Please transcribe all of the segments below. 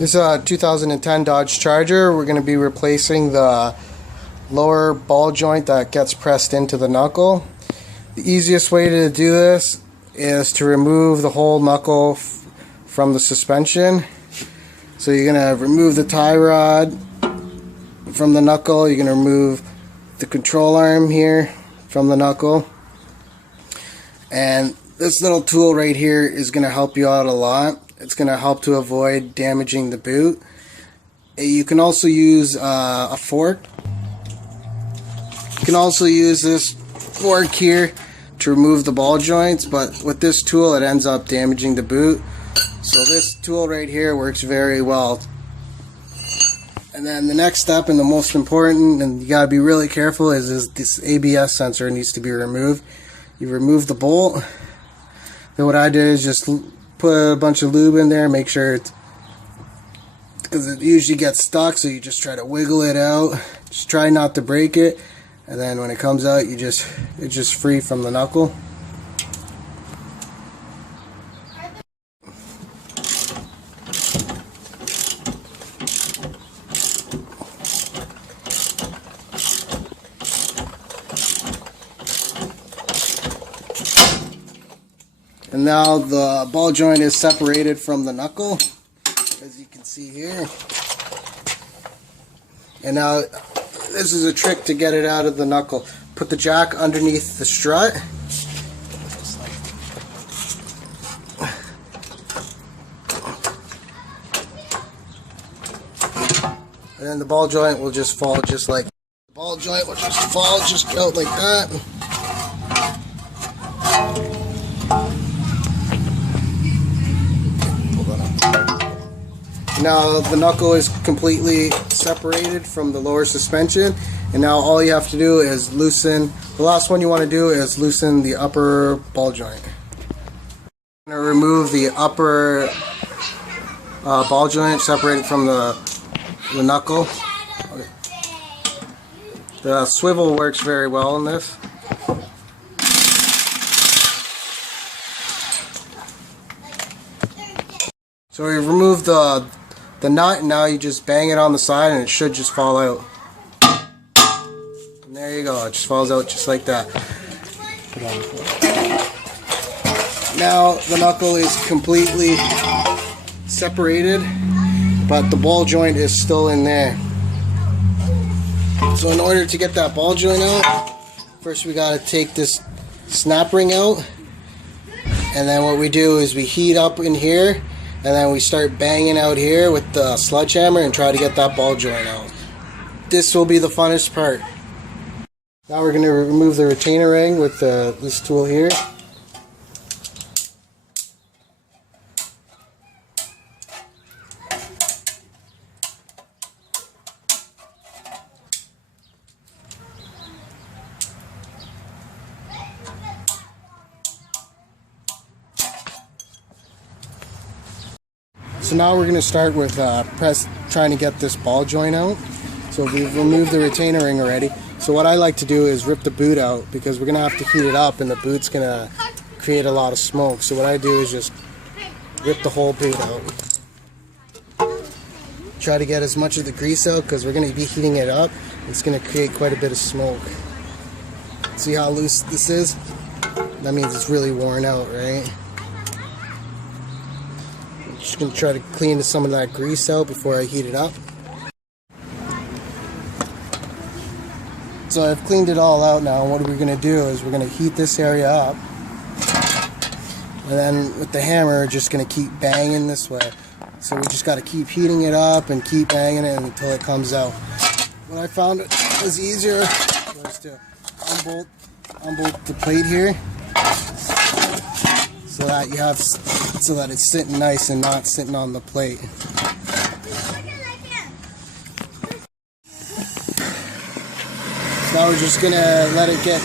This is a 2010 Dodge Charger. We're going to be replacing the lower ball joint that gets pressed into the knuckle. The easiest way to do this is to remove the whole knuckle from the suspension. So you're going to remove the tie rod from the knuckle. You're going to remove the control arm here from the knuckle. And this little tool right here is going to help you out a lot. It's going to help to avoid damaging the boot. You can also use a fork. You can also use this fork here to remove the ball joints, but with this tool it ends up damaging the boot. So this tool right here works very well. And then the next step, and the most important, and you got to be really careful, is this ABS sensor needs to be removed. You remove the bolt. Then what I did is just put a bunch of lube in there, make sure it's, because it usually gets stuck, so you just try to wiggle it out. Just try not to break it, and then when it comes out, it's just free from the knuckle. And now the ball joint is separated from the knuckle, as you can see here. And now this is a trick to get it out of the knuckle. Put the jack underneath the strut. And then the ball joint will just fall just like that. The ball joint will just fall just out like that. Now the knuckle is completely separated from the lower suspension, and now all you have to do is loosen. The last one you want to do is loosen the upper ball joint. I'm going to remove the upper ball joint separated from the knuckle. Okay. The swivel works very well in this. So we've removed the nut, and now you just bang it on the side and it should just fall out. And there you go, it just falls out just like that. Now the knuckle is completely separated, but the ball joint is still in there. So in order to get that ball joint out, first we got to take this snap ring out, and then what we do is we heat up in here, and then we start banging out here with the sledgehammer and try to get that ball joint out. This will be the funnest part. Now we're going to remove the retainer ring with this tool here. So now we're going to start with trying to get this ball joint out. So we've removed the retainer ring already. So what I like to do is rip the boot out, because we're going to have to heat it up and the boot's going to create a lot of smoke. So what I do is just rip the whole boot out. Try to get as much of the grease out, because we're going to be heating it up. It's going to create quite a bit of smoke. See how loose this is? That means it's really worn out, right? Just going to try to clean some of that grease out before I heat it up. So I've cleaned it all out now. What we're going to do is we're going to heat this area up, and then with the hammer just going to keep banging this way. So we just got to keep heating it up and keep banging it until it comes out. What I found was easier was to unbolt the plate here, so that it's sitting nice and not sitting on the plate. So now we're just gonna let it get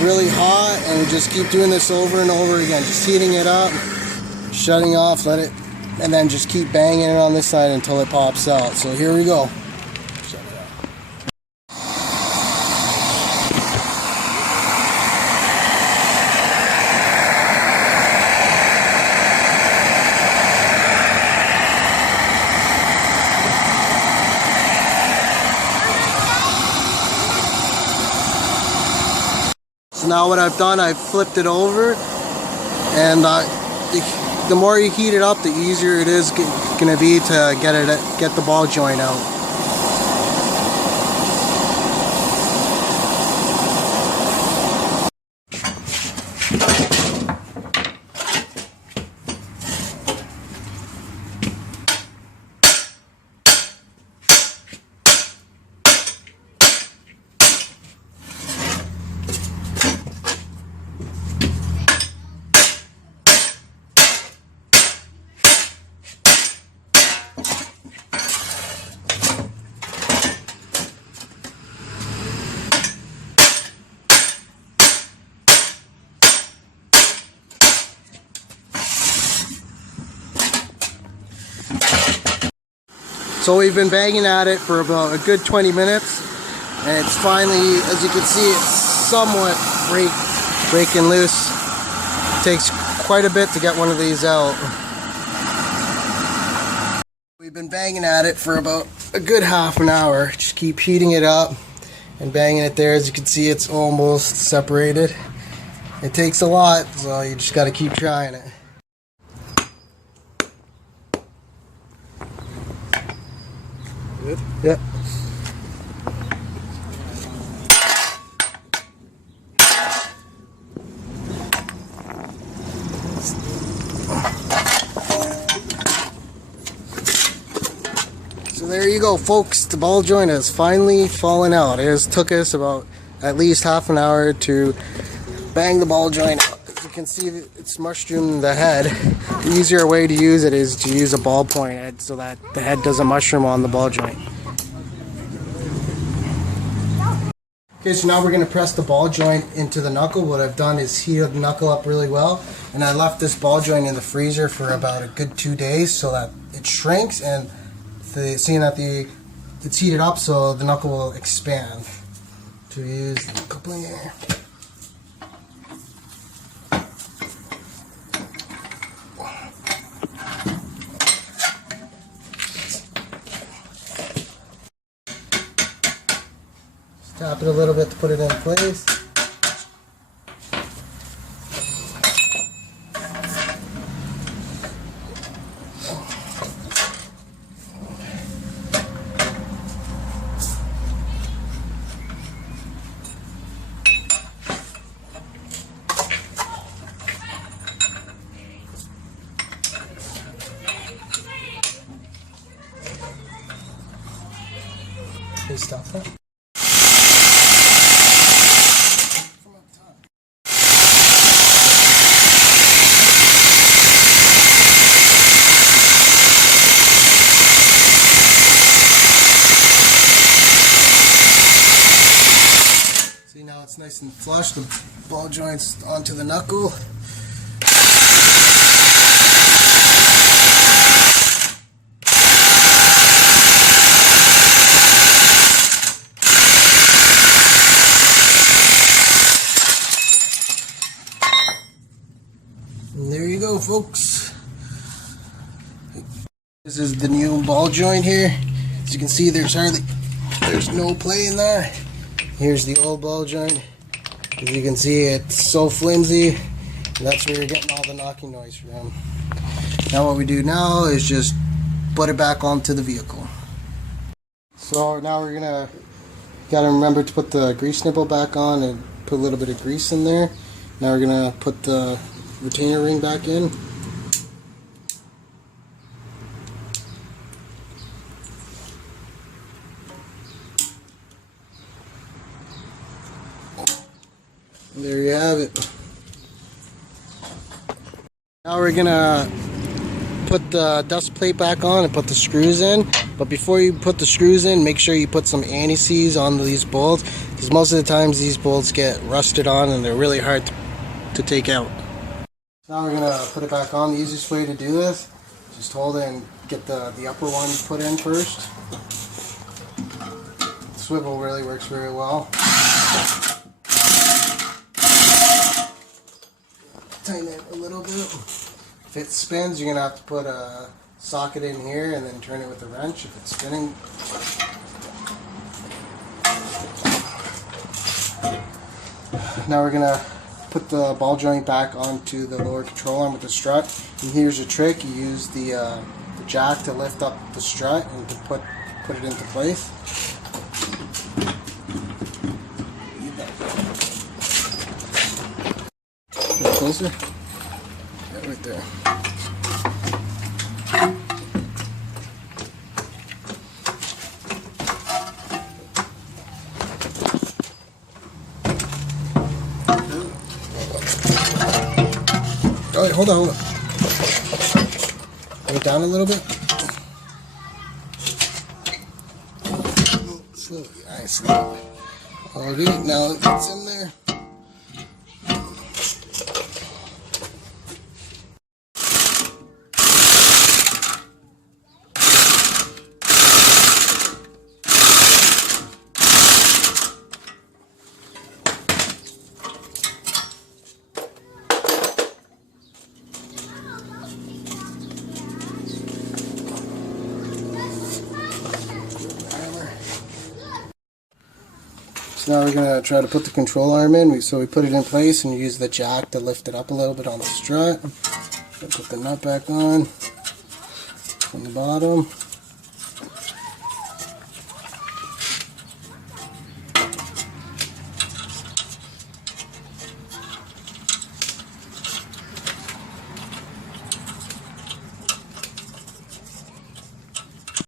really hot, and we just keep doing this over and over again, just heating it up, shutting off, let it, and then just keep banging it on this side until it pops out. So here we go. Shut it up. now what I've done, I've flipped it over, and the more you heat it up, the easier it is going to be to get the ball joint out. So we've been banging at it for about a good 20 minutes, and it's finally, as you can see, it's somewhat breaking loose. It takes quite a bit to get one of these out. We've been banging at it for about a good half an hour. Just keep heating it up and banging it there. As you can see, it's almost separated. It takes a lot, so you just got to keep trying it. Good? Yep. So there you go, folks. The ball joint has finally fallen out. It took us about at least half an hour to bang the ball joint out. As you can see, it's mushroomed the head. The easier way to use it is to use a ballpoint head so that the head doesn't mushroom on the ball joint. Okay, so now we're going to press the ball joint into the knuckle. What I've done is heat the knuckle up really well, and I left this ball joint in the freezer for about a good 2 days so that it shrinks, and seeing that it's heated up, so the knuckle will expand. To use the coupling here. Tap it a little bit to put it in place. Can you stop that? See, now it's nice and flush. The ball joint's onto the knuckle. And there you go, folks. This is the new ball joint here. As you can see, there's no play in there. Here's the old ball joint. As you can see, it's so flimsy, and that's where you're getting all the knocking noise from. Now what we do now is just put it back onto the vehicle. So now we're gotta remember to put the grease nipple back on and put a little bit of grease in there. Now we're gonna put the retainer ring back in. There you have it. Now we're gonna put the dust plate back on and put the screws in. But before you put the screws in, make sure you put some anti-seize on these bolts, because most of the times these bolts get rusted on and they're really hard to take out. Now we're gonna put it back on. The easiest way to do this, just hold it and get the upper one put in first. The swivel really works very well. Tighten it a little bit. If it spins, you're gonna have to put a socket in here and then turn it with a wrench if it's spinning. Now we're gonna put the ball joint back onto the lower control arm with the strut. And here's a trick: you use the jack to lift up the strut and to put it into place. A little closer. Yeah, right there. Oh, wait, hold on. Bring it down a little bit. Slowly, nicely. Alright, now it's in there. So now we're going to try to put the control arm in. So we put it in place and use the jack to lift it up a little bit on the strut. Put the nut back on from the bottom.